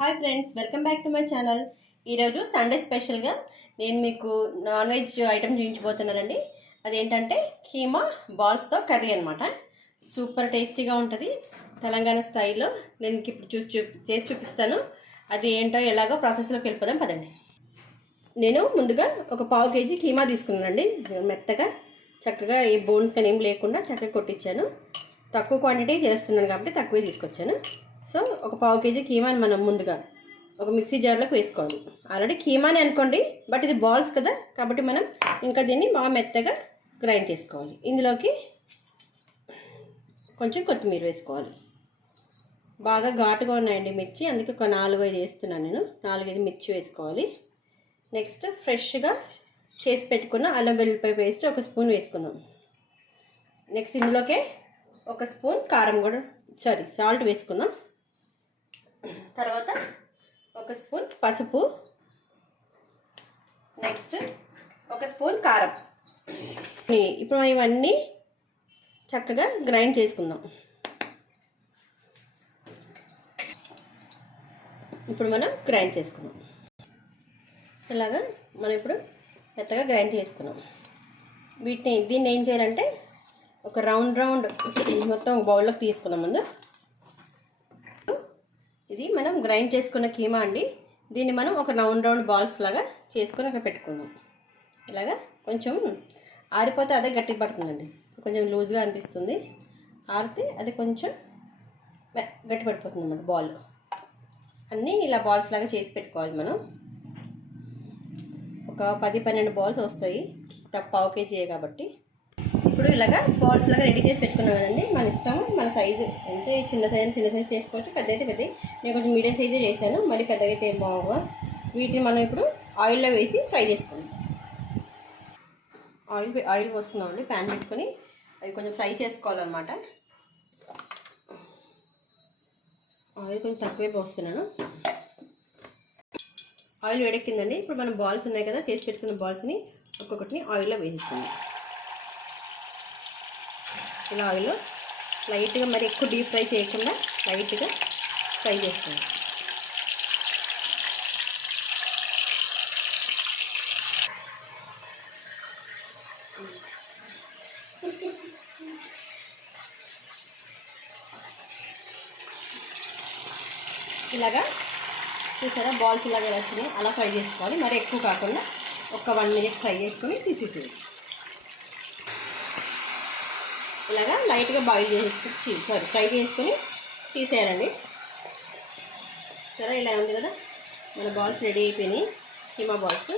Hi friends welcome back to my channel. ఈరోజు Sunday స్పెషల్గా నేను మీకు నాన్ వెజ్ ఐటమ్ చూపించబోతున్నానండి. అదేంటంటే కీమా బాల్స్తో కర్రీ అనమాట సూపర్ టేస్టీగా ఉంటుంది. తెలంగాణ స్టైల్లో నేను ఇప్పుడు చూసి చూ చేసి చూపిస్తాను. అది ఏంటో ఎలాగో ప్రాసెస్లోకి వెళ్ళిపోదాం పదండి. నేను ముందుగా ఒక పావు కేజీ కీమా తీసుకున్నానండి. మెత్తగా చక్కగా ఏ బోన్స్ కానీ ఏం లేకుండా చక్కగా కొట్టించాను తక్కువ క్వాంటిటీ చేస్తున్నాను కాబట్టి తక్కువే తీసుకొచ్చాను. సో ఒక పావు కేజీ కీమాని మనం ముందుగా ఒక మిక్సీ జార్లోకి వేసుకోవాలి. ఆల్రెడీ కీమాని అనుకోండి బట్ ఇది బాల్స్ కదా కాబట్టి మనం ఇంకా దీన్ని బాగా మెత్తగా గ్రైండ్ చేసుకోవాలి. ఇందులోకి కొంచెం కొత్తిమీర వేసుకోవాలి. బాగా ఘాటుగా ఉన్నాయండి మిర్చి అందుకే ఒక నాలుగు ఐదు వేస్తున్నాను నేను. నాలుగైదు మిర్చి వేసుకోవాలి. నెక్స్ట్ ఫ్రెష్గా చేసి పెట్టుకున్న అల్లం వెల్లిపాయ పేస్ట్ ఒక స్పూన్ వేసుకుందాం. నెక్స్ట్ ఇందులోకే ఒక స్పూన్ కారం కూడా సారీ సాల్ట్ వేసుకుందాం. తర్వాత ఒక స్పూన్ పసుపు. నెక్స్ట్ ఒక స్పూన్ కారం. ఇప్పుడు మనం ఇవన్నీ చక్కగా గ్రైండ్ చేసుకుందాం. ఇప్పుడు మనం గ్రైండ్ చేసుకుందాం. ఇలాగా మనం ఇప్పుడు మెత్తగా గ్రైండ్ చేసుకున్నాం. వీటిని దీన్ని ఏం చేయాలంటే ఒక రౌండ్ రౌండ్ మొత్తం ఒక బౌల్లోకి తీసుకుందాం ముందు. ఇది మనం గ్రైండ్ చేసుకున్న కీమా అండి. దీన్ని మనం ఒక రౌండ్ రౌండ్ బాల్స్ లాగా చేసుకొని అక్కడ పెట్టుకుందాం. ఇలాగా కొంచెం ఆరిపోతే అదే గట్టి పడుతుందండి. కొంచెం లూజ్గా అనిపిస్తుంది. ఆరితే అది కొంచెం గట్టి పడిపోతుంది అన్నమాట బాల్. అన్నీ ఇలా బాల్స్ లాగా చేసి పెట్టుకోవాలి మనం. ఒక పది పన్నెండు బాల్స్ వస్తాయి. తప్ప పావు కేజీ కాబట్టి. ఇప్పుడు ఇలాగా బాల్స్ లాగా రెడీ చేసి పెట్టుకున్నాం కదండి. మన ఇష్టం మన సైజు అంటే చిన్న సైజు చిన్న సైజు చేసుకోవచ్చు. పెద్ద అయితే పెద్ద. నేను కొంచెం మీడియం సైజే చేశాను. మరి పెద్దగా అయితే ఏం వీటిని మనం ఇప్పుడు ఆయిల్లో వేసి ఫ్రై చేసుకుందాం. ఆయిల్ ఆయిల్ పోసుకుందామండి ప్యాన్ పెట్టుకొని అవి కొంచెం ఫ్రై చేసుకోవాలన్నమాట. ఆయిల్ కొంచెం తక్కువే పోస్తున్నాను. ఆయిల్ వేడెక్కిందండి. ఇప్పుడు మనం బాల్స్ ఉన్నాయి కదా చేసి పెట్టుకున్న బాల్స్ని ఒక్కొక్కటిని ఆయిల్లో వేసేసుకుందాం. ఇలా ఆయిల్లో లైట్గా మరి ఎక్కువ డీప్ ఫ్రై చేయకుండా లైట్గా ఫ్రై చేసుకుందాం ఇలాగా చూసారా? బాల్స్ ఇలాగా వేసుకుని అలా ఫ్రై చేసుకోవాలి. మరి ఎక్కువ కాకుండా ఒక వన్ మినిట్ ఫ్రై చేసుకొని తీసేసేది ఇలాగా లైట్గా బాయిల్ చేసి సారీ ఫ్రై చేసుకొని తీసేయాలండి. సరే ఇలా ఉంది కదా? మన బాల్స్ రెడీ అయిపోయినాయి కీమా బాల్స్.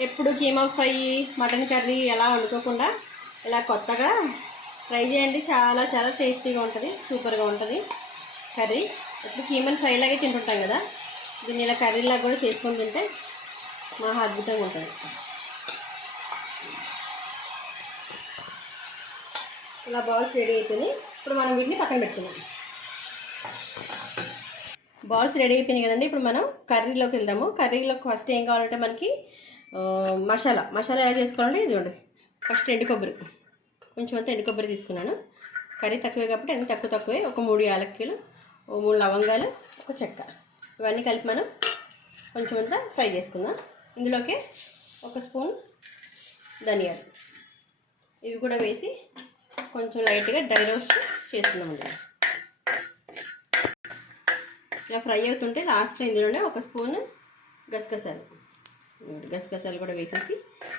ఎప్పుడు కీమా ఫ్రై మటన్ కర్రీ ఎలా వండుకోకుండా ఇలా కొత్తగా ఫ్రై చేయండి. చాలా చాలా టేస్టీగా ఉంటుంది సూపర్గా ఉంటుంది కర్రీ. ఇప్పుడు కీమన్ ఫ్రై లాగే తింటుంటాం కదా? దీన్ని ఇలా కర్రీలాగా కూడా చేసుకొని తింటే మహా అద్భుతంగా ఉంటుంది. ఇలా బాల్స్ రెడీ అయిపోయినాయి. ఇప్పుడు మనం వీటిని పక్కన పెట్టుకున్నాం బాల్స్ రెడీ అయిపోయినాయి కదండి. ఇప్పుడు మనం కర్రీలోకి వెళ్దాము. కర్రీలోకి ఫస్ట్ ఏం కావాలంటే మనకి మసాలా. మసాలా ఎలా చేసుకోవాలంటే ఇదిగోండి. ఫస్ట్ ఎండు కొబ్బరి. కొంచెం అంతా ఎండు కొబ్బరి తీసుకున్నాను. కర్రీ తక్కువే కాబట్టి అన్నీ తక్కువ తక్కువే. ఒక మూడు యాలక్కీలు ఓ మూడు లవంగాలు ఒక చెక్క. ఇవన్నీ కలిపి మనం కొంచెం అంతా ఫ్రై చేసుకుందాం. ఇందులోకి ఒక స్పూన్ ధనియాలు. ఇవి కూడా వేసి కొంచెం లైట్గా డ్రై రోస్ట్ చేస్తున్నామండి. ఇలా ఫ్రై అవుతుంటే లాస్ట్లో ఇందులోనే ఒక స్పూన్ గసగసాలు. గసగసాలు కూడా వేసేసి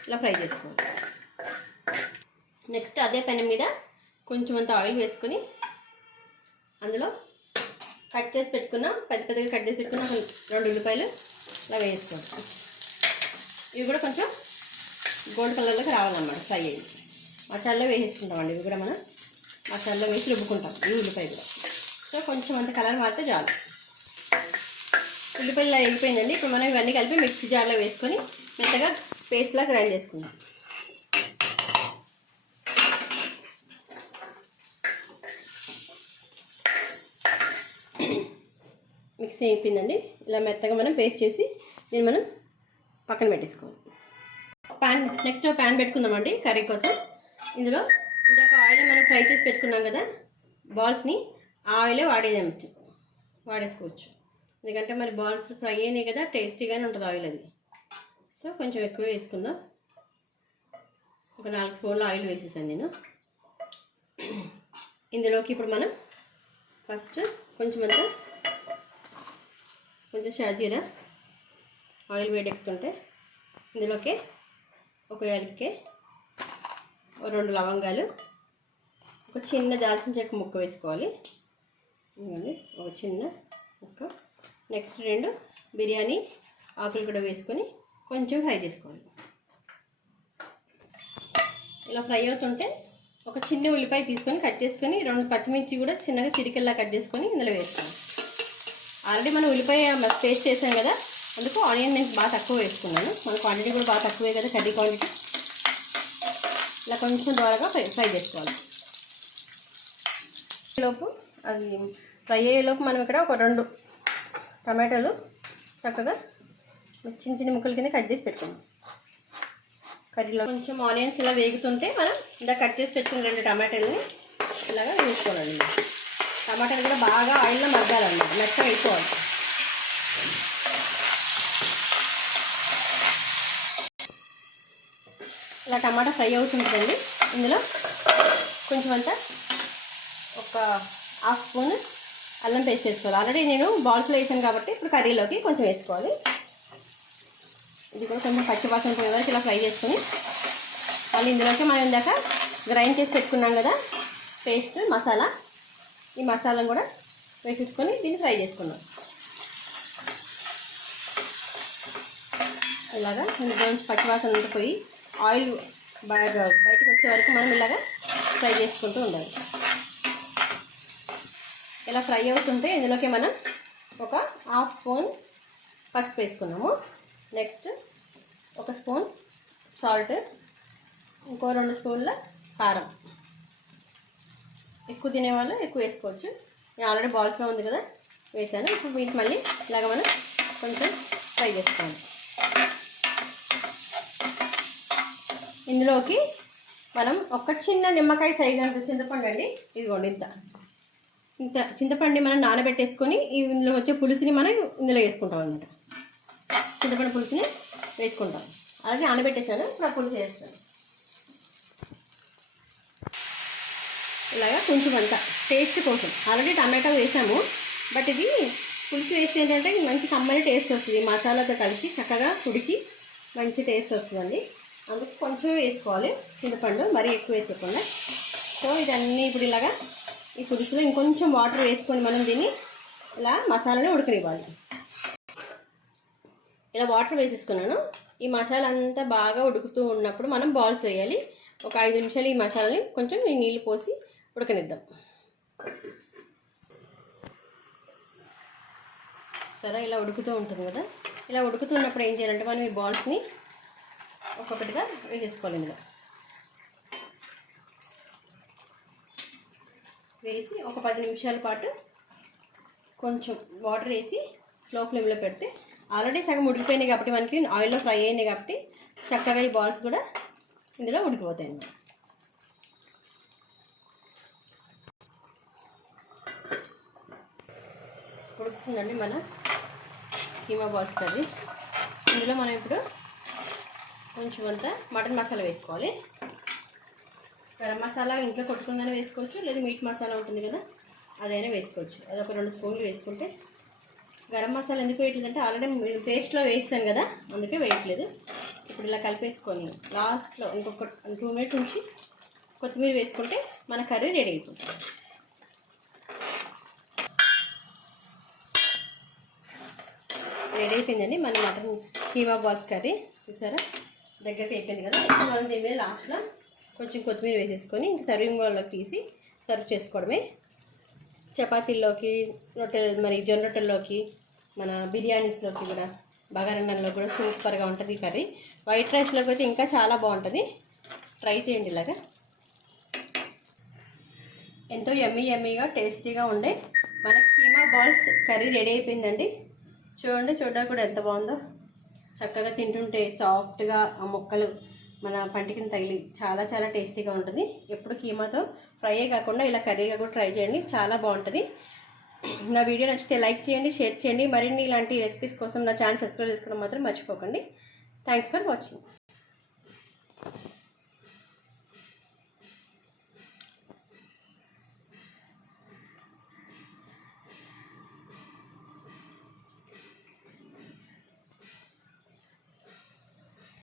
ఇలా ఫ్రై చేసుకోవాలి. నెక్స్ట్ అదే పెనం మీద కొంచెం అంత ఆయిల్ వేసుకొని అందులో కట్ చేసి పెట్టుకున్న పెద్ద పెద్దగా కట్ చేసి పెట్టుకున్న రెండు ఉల్లిపాయలు ఇలా వేసుకోవాలి. ఇవి కూడా కొంచెం గోల్డ్ కలర్లోకి రావాలన్నమాట ఫ్రై అయ్యి మసాలాలో వేసేసుకుంటామండి. ఇవి కూడా మనం మసాలాలో వేసి రుబ్బుకుంటాం. ఈ ఉల్లిపాయ కూడా. సో కొంచెం అంత కలర్ మారితే చాలు. ఉల్లిపాయలు అయిపోయిందండి. ఇప్పుడు మనం ఇవన్నీ కలిపి మిక్సీ జార్లో వేసుకొని మెత్తగా పేస్ట్లా గ్రైండ్ చేసుకుందాం. మిక్సీ అయిపోయిందండి. ఇలా మెత్తగా మనం పేస్ట్ చేసి దీన్ని మనం పక్కన పెట్టేసుకోవాలి. ప్యాన్ నెక్స్ట్ ప్యాన్ పెట్టుకుందామండి కర్రీ కోసం. ఇందులో ఇందాక ఆయిల్ మనం ఫ్రై చేసి పెట్టుకున్నాం కదా బాల్స్ని ఆ ఆయిలే వాడేదాం. వాడేసుకోవచ్చు. ఎందుకంటే మరి బాల్స్ ఫ్రై అయినాయి కదా టేస్టీగానే ఉంటుంది ఆయిల్ అది. సో కొంచెం ఎక్కువ వేసుకుందాం. ఒక నాలుగు స్పూన్ల ఆయిల్ వేసేసాను నేను. ఇందులోకి ఇప్పుడు మనం ఫస్ట్ కొంచెం అంతా కొంచెం షాజీరా ఆయిల్ వేడెక్కుతుంటే ఇందులోకి ఒక యాలకే రెండు లవంగాలు ఒక చిన్న దాల్చిన చెక్క ముక్క వేసుకోవాలి. ఇవ్వండి ఒక చిన్న ముక్క. నెక్స్ట్ రెండు బిర్యానీ ఆకులు కూడా వేసుకొని కొంచెం ఫ్రై చేసుకోవాలి. ఇలా ఫ్రై అవుతుంటే ఒక చిన్న ఉల్లిపాయ తీసుకొని కట్ చేసుకొని రెండు పచ్చిమిర్చి కూడా చిన్నగా చిరికెల్లా కట్ చేసుకొని ఇందులో వేసుకోవాలి. ఆల్రెడీ మనం ఉల్లిపాయ పేస్ట్ చేసాం కదా అందుకు ఆనియన్ నేను బాగా తక్కువ వేసుకున్నాను. మన క్వాంటిటీ కూడా బాగా తక్కువే కదా కర్రీ క్వాంటిటీ ఇలా కొంచెం దూరగా ఫ్రై ఫ్రై చేసుకోవాలి. లోపు అది ఫ్రై అయ్యేలోపు మనం ఇక్కడ ఒక రెండు టమాటాలు చక్కగా చిన్న చిన్న ముక్కల కింద కట్ చేసి పెట్టుకున్నాం కర్రీలో కొంచెం ఆనియన్స్ ఇలా వేగుతుంటే మనం ఇలా కట్ చేసి పెట్టుకున్న రెండు టమాటాలని ఇలాగా వేసుకోవాలండి. టమాటాలు కూడా బాగా ఆయిల్లో మగ్గాలండి మెత్తగా అయిపోవాలి. ఇలా టమాటా ఫ్రై అవుతుంటుందండి. ఇందులో కొంచెం అంతా ఒక హాఫ్ స్పూన్ అల్లం పేస్ట్ వేసుకోవాలి. ఆల్రెడీ నేను బాల్స్లో వేసాను కాబట్టి ఇప్పుడు కర్రీలోకి కొంచెం వేసుకోవాలి. ఇది కూడా కొంచెం పచ్చి పోయే వరకు ఇలా ఫ్రై చేసుకొని మళ్ళీ ఇందులోకి మనం ఇందాక గ్రైండ్ చేసి పెట్టుకున్నాం కదా పేస్ట్ మసాలా. ఈ మసాలాను కూడా వేసేసుకొని దీన్ని ఫ్రై చేసుకున్నాం ఇలాగా ఇందులో నుంచి పచ్చి అంతా పోయి ఆయిల్ బాగా బయటకు వచ్చే వరకు మనం ఇలాగా ఫ్రై చేసుకుంటూ ఉండాలి. ఇలా ఫ్రై అవుతుంటే ఇందులోకి మనం ఒక హాఫ్ స్పూన్ పసుపు వేసుకున్నాము. నెక్స్ట్ ఒక స్పూన్ సాల్ట్ ఇంకో రెండు స్పూన్ల కారం. ఎక్కువ తినేవాళ్ళు ఎక్కువ వేసుకోవచ్చు. నేను ఆల్రెడీ బాల్స్లో ఉంది కదా వేసాను. ఇప్పుడు వీటి మళ్ళీ ఇలాగ మనం కొంచెం ఫ్రై చేసుకోవాలి. ఇందులోకి మనం ఒక చిన్న నిమ్మకాయ సైజ్ అంత చింతపండు అండి. ఇదిగోండి ఇంత. ఇంత చింతపండుని మనం నానబెట్టేసుకొని ఈ ఇందులో వచ్చే పులుసుని మనం ఇందులో వేసుకుంటాం అనమాట చింతపండు పులుసుని వేసుకుంటాం. అలాగే నానబెట్టేసాను ఇప్పుడు ఆ పులుసు వేస్తాను. ఇలాగా కొంచెం అంత టేస్ట్ కోసం. ఆల్రెడీ టమాటాలు వేసాము. బట్ ఇది పులుసు వేస్తే ఏంటంటే మంచి కమ్మని టేస్ట్ వస్తుంది. మసాలాతో కలిసి చక్కగా ఉడికి మంచి టేస్ట్ వస్తుందండి. అందుకు కొంచెం వేసుకోవాలి చింతపండు మరీ ఎక్కువ వేసుకోకుండా. సో ఇదన్నీ ఇప్పుడు ఇలాగా ఈ పులుసులో ఇంకొంచెం వాటర్ వేసుకొని మనం దీన్ని ఇలా మసాలాని ఉడకనివ్వాలి. ఇలా వాటర్ వేసేసుకున్నాను. ఈ మసాలా అంతా బాగా ఉడుకుతూ ఉన్నప్పుడు మనం బాల్స్ వేయాలి. ఒక ఐదు నిమిషాలు ఈ మసాలాని కొంచెం ఈ నీళ్ళు పోసి ఉడకనిద్దాం. సరే ఇలా ఉడుకుతూ ఉంటుంది కదా. ఇలా ఉడుకుతున్నప్పుడు ఏం చేయాలంటే మనం ఈ బాల్స్ని ఒక్కొక్కటిగా వేసేసుకోవాలి ఇందులో. వేసి ఒక పది నిమిషాల పాటు కొంచెం వాటర్ వేసి స్లో ఫ్లేమ్లో పెడితే ఆల్రెడీ సగం ఉడికిపోయినాయి కాబట్టి మనకి ఆయిల్లో ఫ్రై అయినాయి కాబట్టి చక్కగా ఈ బాల్స్ కూడా ఇందులో ఉడికిపోతాయి అన్నమాట. ఉడుకుతుందండి మన కీమా బాల్స్ కర్రీ. ఇందులో మనం ఇప్పుడు కొంచెం అంతా మటన్ మసాలా వేసుకోవాలి. గరం మసాలా ఇంట్లో కొట్టుకుందని వేసుకోవచ్చు లేదా మీట్ మసాలా ఉంటుంది కదా అదైనా వేసుకోవచ్చు. అది ఒక రెండు స్పూన్లు వేసుకుంటే గరం మసాలా ఎందుకు వేయట్లేదంటే ఆల్రెడీ పేస్ట్లో వేసాను కదా అందుకే వేయట్లేదు. ఇప్పుడు ఇలా కలిపేసుకొని లాస్ట్లో ఇంకొక టూ మినిట్స్ ఉంచి కొత్తిమీర వేసుకుంటే మన కర్రీ రెడీ అయిపోతుంది. రెడీ అయిపోయిందండి మన మటన్ కీమా బాల్స్ కర్రీ. చూసారా? దగ్గరికి అయిపోయింది కదా ఇప్పుడు దీని మీద లాస్ట్లో కొంచెం కొత్తిమీర వేసేసుకొని ఇంక సర్వింగ్ బౌల్లోకి తీసి సర్వ్ చేసుకోవడమే. చపాతీల్లోకి రొట్టెలు మరి జొన్న రొట్టెల్లోకి మన బిర్యానీస్లోకి కూడా బగారన్నంలో కూడా సూపర్గా ఉంటుంది ఈ కర్రీ. వైట్ రైస్లోకి అయితే ఇంకా చాలా బాగుంటుంది. ట్రై చేయండి ఇలాగా. ఎంతో ఎమ్మీ ఎమ్మీగా టేస్టీగా ఉండే మన కీమా బాల్స్ కర్రీ రెడీ అయిపోయిందండి. చూడండి చూడడానికి కూడా ఎంత బాగుందో. చక్కగా తింటుంటే సాఫ్ట్గా ఆ ముక్కలు మన పంటికి తగిలి చాలా చాలా టేస్టీగా ఉంటుంది. ఎప్పుడు కీమాతో ఫ్రైయే కాకుండా ఇలా కర్రీగా కూడా ట్రై చేయండి. చాలా బాగుంటుంది. నా వీడియో నచ్చితే లైక్ చేయండి షేర్ చేయండి. మరిన్ని ఇలాంటి రెసిపీస్ కోసం నా ఛానల్ సబ్స్క్రైబ్ చేసుకోవడం మాత్రం మర్చిపోకండి. Thanks for watching